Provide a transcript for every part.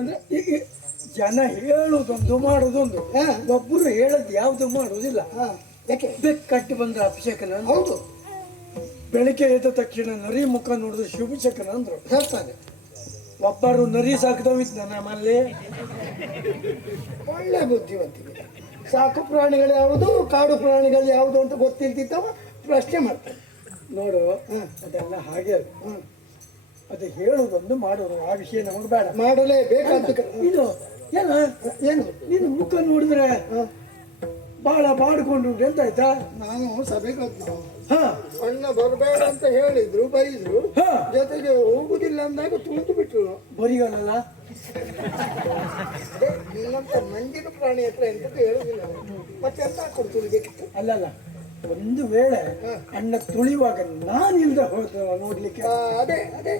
ಅಂದ್ರೆ ಈ- ಈ ಜನ ಹೇಳುದೊಂದು ಮಾಡೋದೊಂದು. ಒಬ್ಬರು ಹೇಳದ್ ಯಾವುದು ಮಾಡುವುದಿಲ್ಲ ಯಾಕೆ? ಬೆಕ್ಕು ಕಟ್ಟಿ ಬಂದ್ರೆ ಅಭಿಷೇಕನ ಹೌದು. ಬೆಳಿಗ್ಗೆ ಎದ್ದ ತಕ್ಷಣ ನರಿ ಮುಖ ನೋಡಿದ್ರೆ ಶುಭಶಕನ ಅಂದ್ರು. ಹೇಳ್ತಾರೆ. ಒಬ್ಬರು ನರಿ ಸಾಕಿದವಿದ್ದ ನಮ್ಮಲ್ಲಿ ಒಳ್ಳೆ ಬುದ್ಧಿವಂತಿ ಸಾಕು ಪ್ರಾಣಿಗಳು ಯಾವುದು ಕಾಡು ಪ್ರಾಣಿಗಳು ಯಾವುದು ಅಂತ ಗೊತ್ತಿಲ್ದಿದ್ದವ ಪ್ರಶ್ನೆ ಮಾಡ್ತಾರೆ. ನೋಡು. ಅದೆಲ್ಲ ಹಾಗೆ ಅದು. ಅದು ಹೇಳುವುದೊಂದು ಮಾಡೋದು ಆ ವಿಷಯ ನಮಗೆ ಬೇಡ. ಮಾಡಲೇ ಇದು ಏನ ಏನು ನಿನ್ನ ಮುಖ ನೋಡಿದ್ರೆ? ಬಹಳ ಬಾಡ್ಕೊಂಡು ಅಂತ ಆಯ್ತಾ ನಾನು ಸಭೆಗೆ ಸಣ್ಣ ಬರಬೇಡ ಅಂತ ಹೇಳಿದ್ರು ಬೈದ್ರು ಜೊತೆಗೆ ಹೋಗುದಿಲ್ಲ ಅಂದಾಗ ತುಳಿದು ಬಿಟ್ರು. ಬರಿಗಲ್ಲ ನಿನ್ನಂತ ಮಂಜಿನ ಪ್ರಾಣಿ ಹತ್ರ ಎಂತ ಹೇಳುದಿಲ್ಲ. ಮತ್ತೆ ಎಂತ ಹಾಕೊಂಡು ತುಳಿಬೇಕಿತ್ತು? ಅಲ್ಲಲ್ಲ ಒಂದು ವೇಳೆ. ಅಣ್ಣ ತುಳಿಯುವಾಗ ನಾನಿಲ್ದ ಹೋದ ನೋಡ್ಲಿಕ್ಕೆ ಅದೇ ಅದೇ.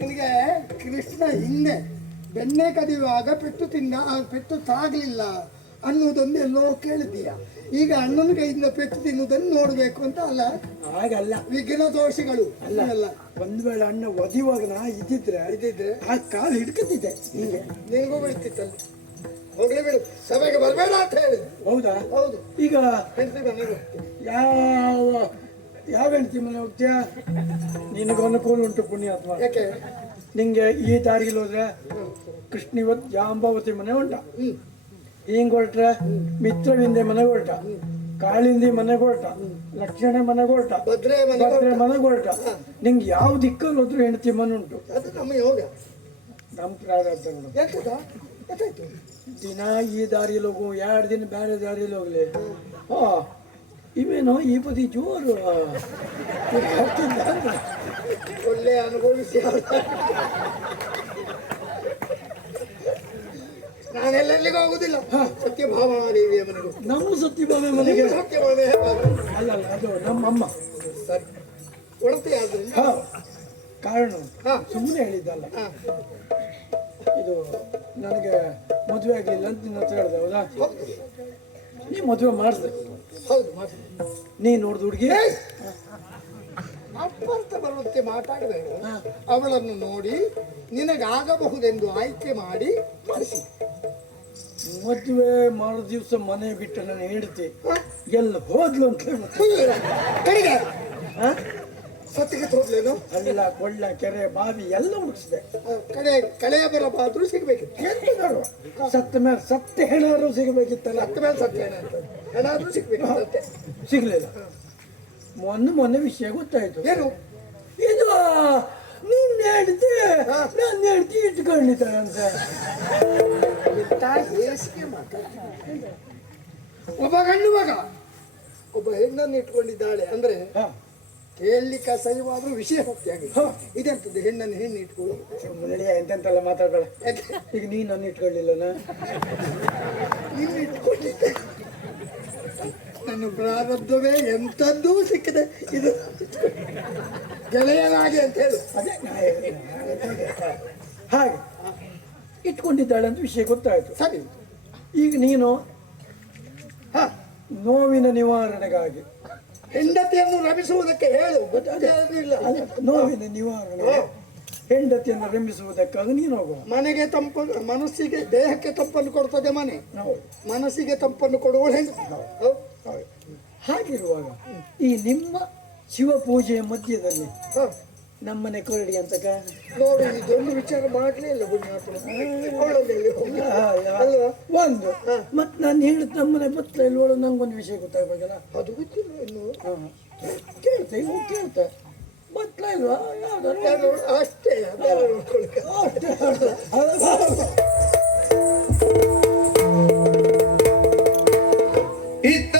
ನಿನಗೆ ಕೃಷ್ಣ ಹಿಂದೆ ಬೆಣ್ಣೆ ಕದಿಯುವಾಗ ಪೆಟ್ಟು ತಿನ್ನ ಆ ಪೆಟ್ಟು ತಾಗಲಿಲ್ಲ ಅನ್ನುವುದೊಂದು ಎಲ್ಲೋ ಕೇಳಿದ್ದೀಯ ಈಗ ಅಣ್ಣನ ಕೈಯಿಂದ ಪೆಟ್ಟು ತಿನ್ನುವುದನ್ನು ನೋಡಬೇಕು ಅಂತ ಅಲ್ಲ? ಹಾಗಲ್ಲ. ವಿಘ್ನ ದೋಷಗಳು. ಅಲ್ಲ ಅಲ್ಲ ಒಂದು ವೇಳೆ ಅಣ್ಣ ಒದಿಯುವಾಗ ನಾ ಇದ್ದಿದ್ರೆ ಇದ್ದಿದ್ರೆ? ಆ ಕಾಲು ಹಿಡ್ಕತಿದ್ದೆ ಹಿಂಗೆ ನಿನಗೂ ಬೀಳ್ತಿತ್ತಲ್ಲ ಹೋಗ್ಲಿ ಬಿಡು. ಸಭೆಗೆ ಬರಬೇಡ ಅಂತ ಹೇಳಿ. ಹೌದಾ? ಹೌದು. ಈಗ ಯಾವ ಯಾವ ಹೆಂಡತಿ ಮನೆ ಹೋಗ್ತೀಯ? ನಿನಗೆ ಅನುಕೂಲ ಉಂಟು ಪುಣ್ಯಾತ್ಮ ಯಾಕೆ? ನಿಂಗೆ ಈ ದಾರಿಲಿ ಹೋದ್ರೆ ಕೃಷ್ಣಿವತ್ ಜಾಂಬಾವತಿ ಮನೆ ಉಂಟ. ಹಿಂಗೆ ಹೊರಟ್ರೆ ಮಿತ್ರವಿಂದೆ ಮನೆಗೆ ಹೊರಟ. ಕಾಳಿಂದಿ ಮನೆಗೆ ಹೊರಟ. ಲಕ್ಷಣ ಮನೆಗೆ ಹೊರಟ. ಭದ್ರೆ ಮನೆ ಮನೆಗೆ ಹೊರಟ. ನಿಂಗೆ ಯಾವ ದಿಕ್ಕಲ್ಲಿ ಹೋದ್ರು ಹೆಂಡತಿ ಮನೆ ಉಂಟು. ನಮ್ಮ ಪ್ರಾರಬ್ಧ ದಿನ ಈ ದಾರಿಯಲ್ಲಿ ಹೋಗು ಎರಡು ದಿನ ಬೇರೆ ದಾರಿಯಲ್ಲಿ ಹೋಗ್ಲಿ. ಹಾ. ಇವೇನೋ ಈ ಬದಿ ಜೋರು ಇದು ಬರ್ತಿದ್ದ ಅಂದ್ರೆ. ಒಳ್ಳೆ ಅನುಭವಿಸಿ ನಾನೆಲ್ಲೆಲ್ಲಿಗೂ ಹೋಗುದಿಲ್ಲ. ಸತ್ಯಭಾಮಾದೇವಿಯ ಮನೆಗೆ ಮನೆಗೂ. ನಮ್ಮ ಸತ್ಯಭಾಮೆ ಮನೆಗೆ? ಸತ್ಯಭಾಮೆ ಅಲ್ಲ ಅಲ್ಲ ಅದು ನಮ್ಮಮ್ಮ. ಸರಿ. ಒಡತೆ ಆದ್ರೆ ಹಾ. ಕಾರಣ. ಸುಮ್ಮನೆ ಹೇಳಿದ್ದಲ್ಲ. ಇದು ನನಗೆ ಮದುವೆ ಆಗಲಿಲ್ಲ ಅಂತ ನಿನ್ನ ಹತ್ರ ಹೇಳ್ದೆ ಹೌದಾ? ನೀ ಮದುವೆ ಮಾಡಿದೆ ಹೌದು ಮಾಡಿ ನೀ ನೋಡ್ದು ಹುಡುಗಿ? ಅಪ್ಪರ್ಥ ಬರುತ್ತೆ ಬರುವಂತೆ ಮಾತಾಡಬೇಡ ಅವಳನ್ನು ನೋಡಿ ನಿನಗಾಗಬಹುದೆಂದು ಆಯ್ಕೆ ಮಾಡಿ ಮಾಡಿಸಿ ಮದುವೆ ಮಾಡೋ ದಿವಸ ಮನೆ ಬಿಟ್ಟು ನಾನು ಹೇಳ್ತಿ? ಎಲ್ಲ ಹೋದ್ಲು ಅಂತ. ಹುಯ್ಯರ, ಸತ್ತಿಗೆ ತೋರ್ಲೇನು ಅಲ್ಲ ಕೊಳ್ಳ ಕೆರೆ ಬಾವಿ ಎಲ್ಲ ಹುಡುಕ್ಸಿದೆ. ಆ, ಕಡೆ ಕಳೆಯ ಬರಬಾದ್ರೂ ಸಿಗ್ಬೇಕಿತ್ತು. ಸತ್ತ ಮೇಲೆ ಸತ್ತ ಹೇಳೋರು ಸಿಗಬೇಕಿತ್ತಲ್ಲ. ಸತ್ತ ಮೇಲೆ ಸತ್ಯ ಏನಂತ ಏನಾದ್ರೂ ಸಿಗ್ಬೇಕಂತೆ ಸಿಗಲಿಲ್ಲ. ಮೊನ್ನೆ ಮೊನ್ನೆ ವಿಷಯ ಗೊತ್ತಾಯ್ತು. ಏನು? ಇದು ನಿನ್ನ ಹೇಳ್ತಿ ನನ್ನ ಹೇಳ್ತಿ ಇಟ್ಕೊಂಡಿದ್ದಾರಂತೆ. ಒಬ್ಬ ಗಂಡು ಮಗ ಒಬ್ಬ ಹೆಣ್ಣನ್ನು ಇಟ್ಕೊಂಡಿದ್ದಾಳೆ ಅಂದ್ರೆ ಕೇಳಲಿಕ್ಕೆ ಅಸಹ್ಯವಾದ್ರೂ ವಿಷಯ ಸತ್ಯಾಗಿದೆ ಹಾ. ಇದೆಂತದ್ದು ಹೆಣ್ಣನ್ನು ಹೆಣ್ಣು ಇಟ್ಕೊಳ್ಳಿ ಎಂತೆಂತೆಲ್ಲ ಮಾತಾಡಬೇಡ. ಯಾಕೆ? ಈಗ ನೀನು ನನ್ನ ಇಟ್ಕೊಳ್ಳಿಲ್ಲನ? ಇಲ್ಲಿ ಇಟ್ಕೊಂಡಿದ್ದೆ. ನನ್ನ ಪ್ರಾರಬ್ಧವೇ ಎಂಥದ್ದೂ ಸಿಕ್ಕಿದೆ. ಇದು ಗೆಳೆಯನಾಗಿ ಅಂತ ಹೇಳು. ಅದೇ ಹಾಗೆ. ಇಟ್ಕೊಂಡಿದ್ದಾಳೆ ಅಂತ ವಿಷಯ ಗೊತ್ತಾಯ್ತು. ಸರಿ. ಈಗ ನೀನು ಹಾ. ನೋವಿನ ನಿವಾರಣೆಗಾಗಿ. ಹೆಂಡತಿಯನ್ನು ರಮಿಸುವುದಕ್ಕೆ ಹೇಳು. ಗೊತ್ತಾಗಲಿಲ್ಲ ಅಲ್ಲ, ನೋವಿನ ನಿವಾರಣೆ ಹೆಂಡತಿಯನ್ನು ರಂಭಿಸುವುದಕ್ಕಾಗಿ ನೀನು ಹೋಗುವ ಮನೆಗೆ ತಂಪು ಮನಸ್ಸಿಗೆ ದೇಹಕ್ಕೆ ತಂಪನ್ನು ಕೊಡ್ತದೆ ಮನೆ. ಮನಸ್ಸಿಗೆ ತಂಪನ್ನು ಕೊಡುವ. ಹಾಗಿರುವಾಗ ಈ ನಿಮ್ಮ ಶಿವ ಪೂಜೆಯ ಮಧ್ಯದಲ್ಲಿ. ನಮ್ಮನೆ ಕೊರಡಿ ಅಂತ ನೋಡಿ ಇದೊಂದು ವಿಚಾರ ಮಾಡಲೇ ಇಲ್ಲ ಪುಣ್ಯಾತ್ಮ ಅವಳಲ್ಲಿ ಹೋಗಿ ಅಲ್ವಾ? ಒಂದು. ಮತ್ತೆ ನಾನು ಹೇಳಿದ ನಮ್ಮನೆ ಬತ್ತಲ ಇಲ್ವಳು ನಂಗೊಂದು ವಿಷಯ ಗೊತ್ತಾಗಬೇಕಲ್ಲ? ಅದು ಗೊತ್ತಿಲ್ಲ ಇನ್ನು. ಕೇಳ್ತೆ ಇವು ಕೇಳ್ತೆ. ಬತ್ಲ ಇಲ್ವಾ ಯಾವ್ದಾದ್ರು ಅಷ್ಟೇ ಬೇರೆ ನೋಡ್ಕೊಳ್ಕೆ ಇತ್ತ